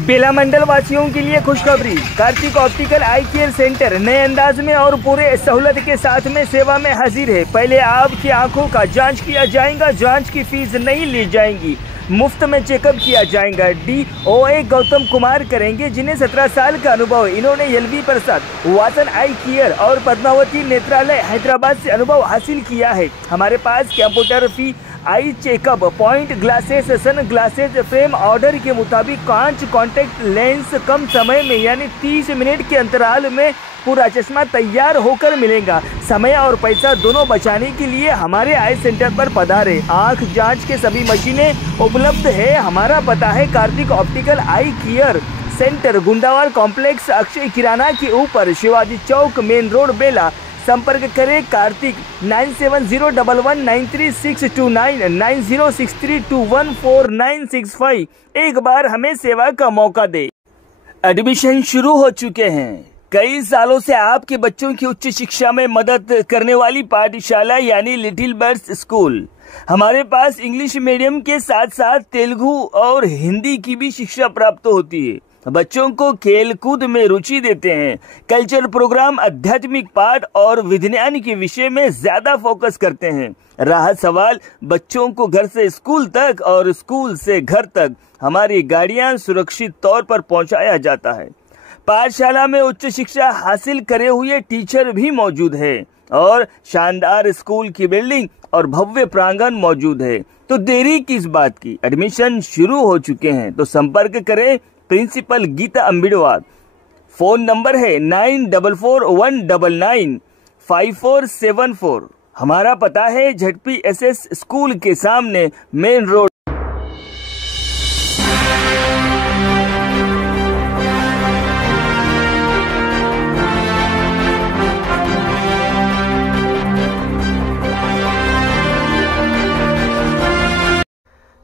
बेला मंडल वासियों के लिए खुशखबरी। कार्तिक ऑप्टिकल आई केयर सेंटर नए अंदाज में और पूरे सहूलत के साथ में सेवा में हाजिर है। पहले आपकी आंखों का जांच किया जाएगा। जांच की फीस नहीं ली जाएगी, मुफ्त में चेकअप किया जाएगा। DOA गौतम कुमार करेंगे, जिन्हें 17 साल का अनुभव है। इन्होंने LV प्रसाद, वासन आई केयर और पद्मावती नेत्रालय हैदराबाद से अनुभव हासिल किया है। हमारे पास computer fee, eye checkup, point glasses, sun glasses, frame order के मुताबिक कांच कॉन्टेक्ट लेंस कम समय में यानी 30 मिनट के अंतराल में पूरा चश्मा तैयार होकर मिलेगा। समय और पैसा दोनों बचाने के लिए हमारे आई सेंटर पर पधारें। आंख जांच के सभी मशीनें उपलब्ध है। हमारा पता है कार्तिक ऑप्टिकल आई केयर सेंटर, गुंडावाल कॉम्प्लेक्स, अक्षय किराना के ऊपर, शिवाजी चौक, मेन रोड, बेला। संपर्क करें कार्तिक 9701193629 9063214965। एक बार हमें सेवा का मौका दे। एडमिशन शुरू हो चुके हैं। कई सालों से आपके बच्चों की उच्च शिक्षा में मदद करने वाली पाठशाला यानी लिटिल बर्ड्स स्कूल। हमारे पास इंग्लिश मीडियम के साथ साथ तेलुगु और हिंदी की भी शिक्षा प्राप्त होती है। बच्चों को खेल कूद में रुचि देते हैं। कल्चर प्रोग्राम, आध्यात्मिक पाठ और विज्ञान के विषय में ज्यादा फोकस करते हैं। रहा सवाल बच्चों को घर से स्कूल तक और स्कूल से घर तक, हमारी गाड़ियां सुरक्षित तौर पर पहुंचाया जाता है। पाठशाला में उच्च शिक्षा हासिल करे हुए टीचर भी मौजूद है और शानदार स्कूल की बिल्डिंग और भव्य प्रांगण मौजूद है। तो देरी किस बात की, एडमिशन शुरू हो चुके हैं। तो संपर्क करें प्रिंसिपल गीता अम्बिडवार। फोन नंबर है 9419995474। हमारा पता है ZPSS स्कूल के सामने, मेन रोड।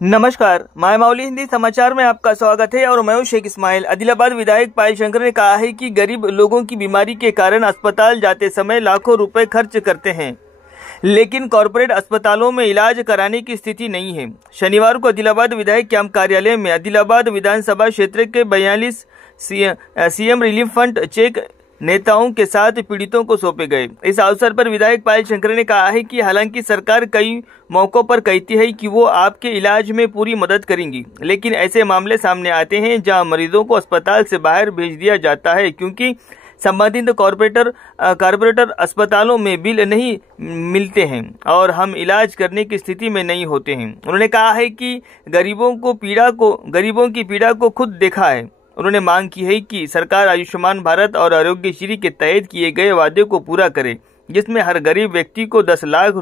नमस्कार, माय माउली हिंदी समाचार में आपका स्वागत है और मैं हूं शेख इस्माइल। आदिलाबाद विधायक पायल शंकर ने कहा है कि गरीब लोगों की बीमारी के कारण अस्पताल जाते समय लाखों रुपए खर्च करते हैं, लेकिन कॉरपोरेट अस्पतालों में इलाज कराने की स्थिति नहीं है। शनिवार को आदिलाबाद विधायक कैंप कार्यालय में आदिलाबाद विधानसभा क्षेत्र के 42 CM रिलीफ फंड चेक नेताओं के साथ पीड़ितों को सौंपे गए। इस अवसर पर विधायक पायल शंकर ने कहा है कि हालांकि सरकार कई मौकों पर कहती है कि वो आपके इलाज में पूरी मदद करेंगी, लेकिन ऐसे मामले सामने आते हैं जहां मरीजों को अस्पताल से बाहर भेज दिया जाता है क्योंकि संबंधित कॉर्पोरेटर अस्पतालों में बिल नहीं मिलते हैं और हम इलाज करने की स्थिति में नहीं होते हैं। उन्होंने कहा है कि गरीबों की पीड़ा को खुद देखा है। उन्होंने मांग की है कि सरकार आयुष्मान भारत और आरोग्यश्री के तहत किए गए वादे को पूरा करे, जिसमें हर गरीब व्यक्ति को 10 लाख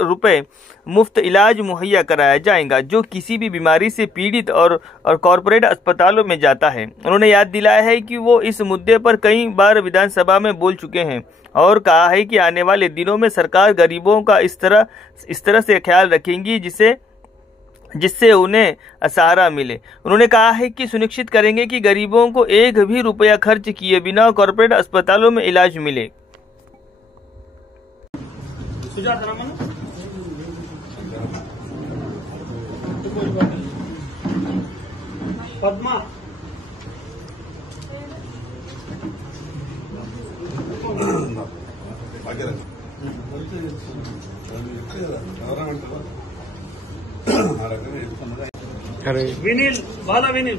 रुपए मुफ्त इलाज मुहैया कराया जाएगा जो किसी भी बीमारी से पीड़ित और कॉर्पोरेट अस्पतालों में जाता है। उन्होंने याद दिलाया है कि वो इस मुद्दे पर कई बार विधानसभा में बोल चुके हैं और कहा है कि आने वाले दिनों में सरकार गरीबों का इस तरह से ख्याल रखेंगी जिससे उन्हें सहारा मिले। उन्होंने कहा है कि सुनिश्चित करेंगे कि गरीबों को एक भी रुपया खर्च किए बिना कॉर्पोरेट अस्पतालों में इलाज मिले। विनील बाला विनील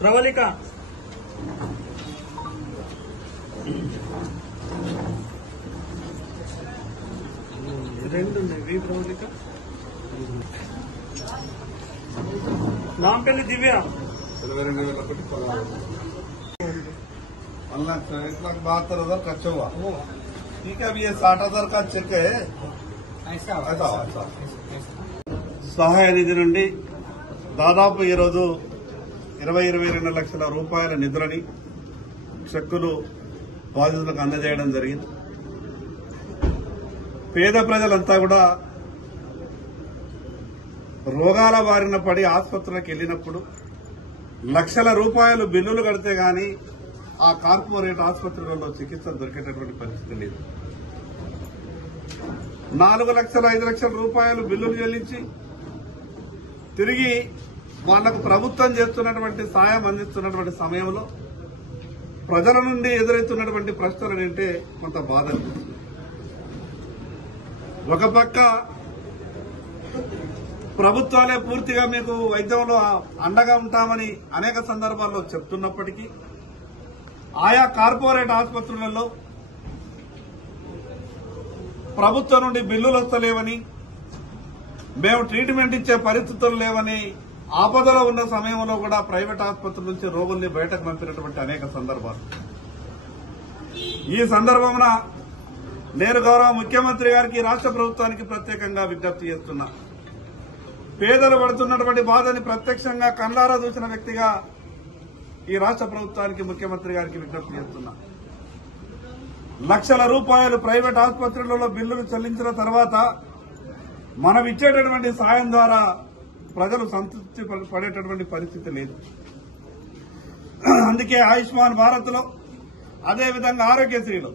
प्रवलिका प्रवलिका नामपल्ली दिव्या 1,72,000 खर्च हुआ। ठीक है, अभी ये 60,000 का चेक है। ऐसा సహాయ నిధి నుండి దాదాపు ఈ రోజు 22 లక్షల రూపాయల నిధులని చెక్కులు బాధితులకు అందజేయడం జరిగింది। పేద ప్రజలంతా కూడా రోగాల బారిన పడి ఆసుపత్రులకు వెళ్ళినప్పుడు లక్షల రూపాయలు బిల్లులు కడితే గాని ఆ కార్పొరేట్ ఆసుపత్రులలో చికిత్స దొరికేటటువంటి పరిస్థితి లేదు. 4 లక్షల 5 లక్షల రూపాయలు బిల్లులు చెల్లించి తిరిగి వాళ్లకు ప్రభుత్వం చేస్తున్నటువంటి సాయం అందిస్తున్నటువంటి సమయంలో ప్రజల నుండి ఎదురవుతున్నటువంటి ప్రశ్నలు ఏంటంటే కొంత బాధ అనిపిస్తుంది. ఒక పక్క ప్రభుత్వాలే పూర్తిగా మీకు వైద్యంలో అండగా ఉంటామని అనేక సందర్భాల్లో చెప్తున్నప్పటికీ ఆయా కార్పొరేట్ ఆసుపత్రులలో ప్రభుత్వం నుండి బిల్లులు వస్తలేవని, మేము ట్రీట్మెంట్ ఇచ్చే పరిస్థితులు లేవని ఆపదలో ఉన్న సమయంలో కూడా ప్రైవేట్ ఆసుపత్రుల నుంచి రోగుల్ని బయటకు పంపినటువంటి అనేక సందర్భాలు. ఈ సందర్భమున నేను గౌరవ ముఖ్యమంత్రి గారికి, రాష్ట్ర ప్రభుత్వానికి ప్రత్యేకంగా విజ్ఞప్తి చేస్తున్నా. పేదలు పడుతున్నటువంటి బాధని ప్రత్యక్షంగా కళ్ళారా చూసిన వ్యక్తిగా ఈ రాష్ట్ర ప్రభుత్వానికి, ముఖ్యమంత్రి గారికి విజ్ఞప్తి చేస్తున్నా. లక్షల రూపాయలు ప్రైవేట్ ఆసుపత్రులలో బిల్లులు చెల్లించిన తర్వాత మనం ఇచ్చేటటువంటి సాయం ద్వారా ప్రజలు సంతృప్తి పడేటటువంటి పరిస్థితి లేదు. అందుకే ఆయుష్మాన్ భారత్ లో, అదేవిధంగా ఆరోగ్యశ్రీలో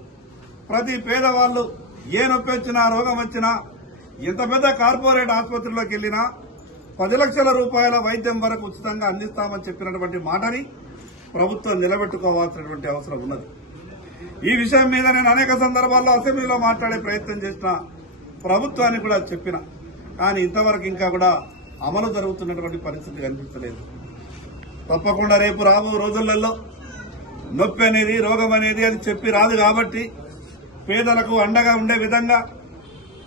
ప్రతి పేదవాళ్లు ఏ నొప్పి వచ్చినా, రోగం వచ్చినా, ఎంత పెద్ద కార్పొరేట్ ఆసుపత్రిలోకి వెళ్లినా 10 లక్షల రూపాయల వైద్యం వరకు ఉచితంగా అందిస్తామని చెప్పినటువంటి మాటని ప్రభుత్వం నిలబెట్టుకోవాల్సినటువంటి అవసరం ఉన్నది. ఈ విషయం మీద నేను అనేక సందర్భాల్లో అసెంబ్లీలో మాట్లాడే ప్రయత్నం చేసిన, ప్రభుత్వానికి కూడా చెప్పిన, కానీ ఇంతవరకు ఇంకా కూడా అమలు జరుగుతున్నటువంటి పరిస్థితి కనిపించలేదు. తప్పకుండా రేపు రాబో రోజులలో నొప్పి అనేది, రోగం అనేది అని చెప్పి రాదు కాబట్టి పేదలకు అండగా ఉండే విధంగా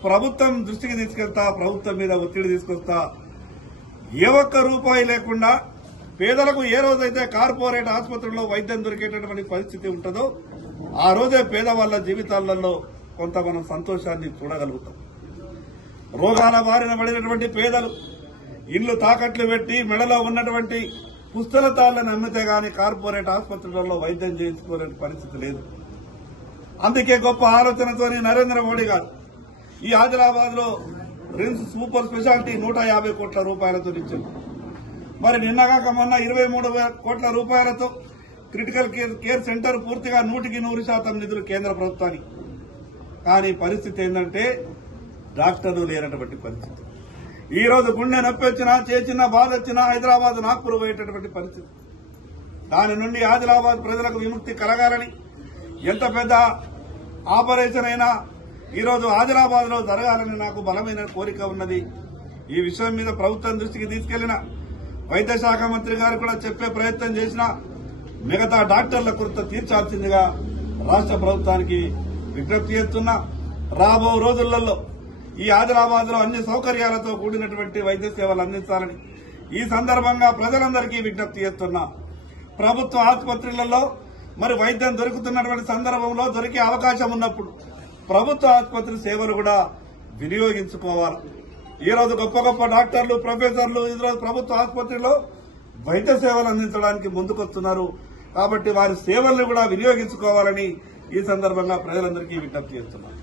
ప్రభుత్వం దృష్టికి తీసుకెళ్తా, ప్రభుత్వం మీద ఒత్తిడి తీసుకొస్తా. ఏ ఒక్క రూపాయి లేకుండా పేదలకు ఏ రోజైతే కార్పొరేట్ ఆసుపత్రుల్లో వైద్యం దొరికేటటువంటి పరిస్థితి ఉంటుందో ఆ రోజే పేదవాళ్ల జీవితాలలో కొంత మనం సంతోషాన్ని చూడగలుగుతాం. రోగాల బారిన పడినటువంటి పేదలు ఇళ్లు తాకట్లు పెట్టి మెడలో ఉన్నటువంటి పుస్తలతాళ్లను అమ్మితే గాని కార్పొరేట్ ఆసుపత్రులలో వైద్యం చేయించుకోలే పరిస్థితి లేదు. అందుకే గొప్ప ఆలోచనతోని నరేంద్ర మోడీ గారు ఈ ఆదిలాబాద్ లో రిమ్స్ సూపర్ స్పెషాలిటీ 150 కోట్ల రూపాయలతో ఇచ్చారు. మరి నిన్నగాక మొన్న 23 కోట్ల రూపాయలతో క్రిటికల్ కేర్ సెంటర్ పూర్తిగా 100% నిధులు కేంద్ర ప్రభుత్వానికి. కానీ పరిస్థితి ఏంటంటే డాక్టర్లు లేనటువంటి పరిస్థితి. ఈ రోజు గుండె నొప్పి వచ్చినా, చేసిన బాధ వచ్చినా హైదరాబాద్, నాగ్పూర్ పోయేటటువంటి పరిస్థితి. దాని నుండి ఆదిలాబాద్ ప్రజలకు విముక్తి కలగాలని ఎంత పెద్ద ఆపరేషన్ అయినా ఈరోజు ఆదిలాబాద్ లో జరగాలని నాకు బలమైన కోరిక ఉన్నది. ఈ విషయం మీద ప్రభుత్వం దృష్టికి తీసుకెళ్లిన, వైద్య శాఖ మంత్రి గారు కూడా చెప్పే ప్రయత్నం చేసిన, మిగతా డాక్టర్ల కొరత తీర్చాల్సిందిగా రాష్ట్ర ప్రభుత్వానికి విజ్ఞప్తి చేస్తున్నా. రాబో రోజులలో ఈ ఆదిలాబాద్ లో అన్ని సౌకర్యాలతో కూడినటువంటి వైద్య సేవలు అందించాలని ఈ సందర్భంగా ప్రజలందరికీ విజ్ఞప్తి చేస్తున్నా. ప్రభుత్వ ఆసుపత్రులలో మరి వైద్యం దొరుకుతున్నటువంటి సందర్భంలో, దొరికే అవకాశం ఉన్నప్పుడు ప్రభుత్వ ఆసుపత్రి సేవలు కూడా వినియోగించుకోవాలి. ఈ రోజు గొప్ప గొప్ప డాక్టర్లు, ప్రొఫెసర్లు ఈరోజు ప్రభుత్వ ఆసుపత్రిలో వైద్య సేవలు అందించడానికి ముందుకొస్తున్నారు. కాబట్టి వారి సేవలను కూడా వినియోగించుకోవాలని ఈ సందర్భంగా ప్రజలందరికీ విజ్ఞప్తి చేస్తున్నారు.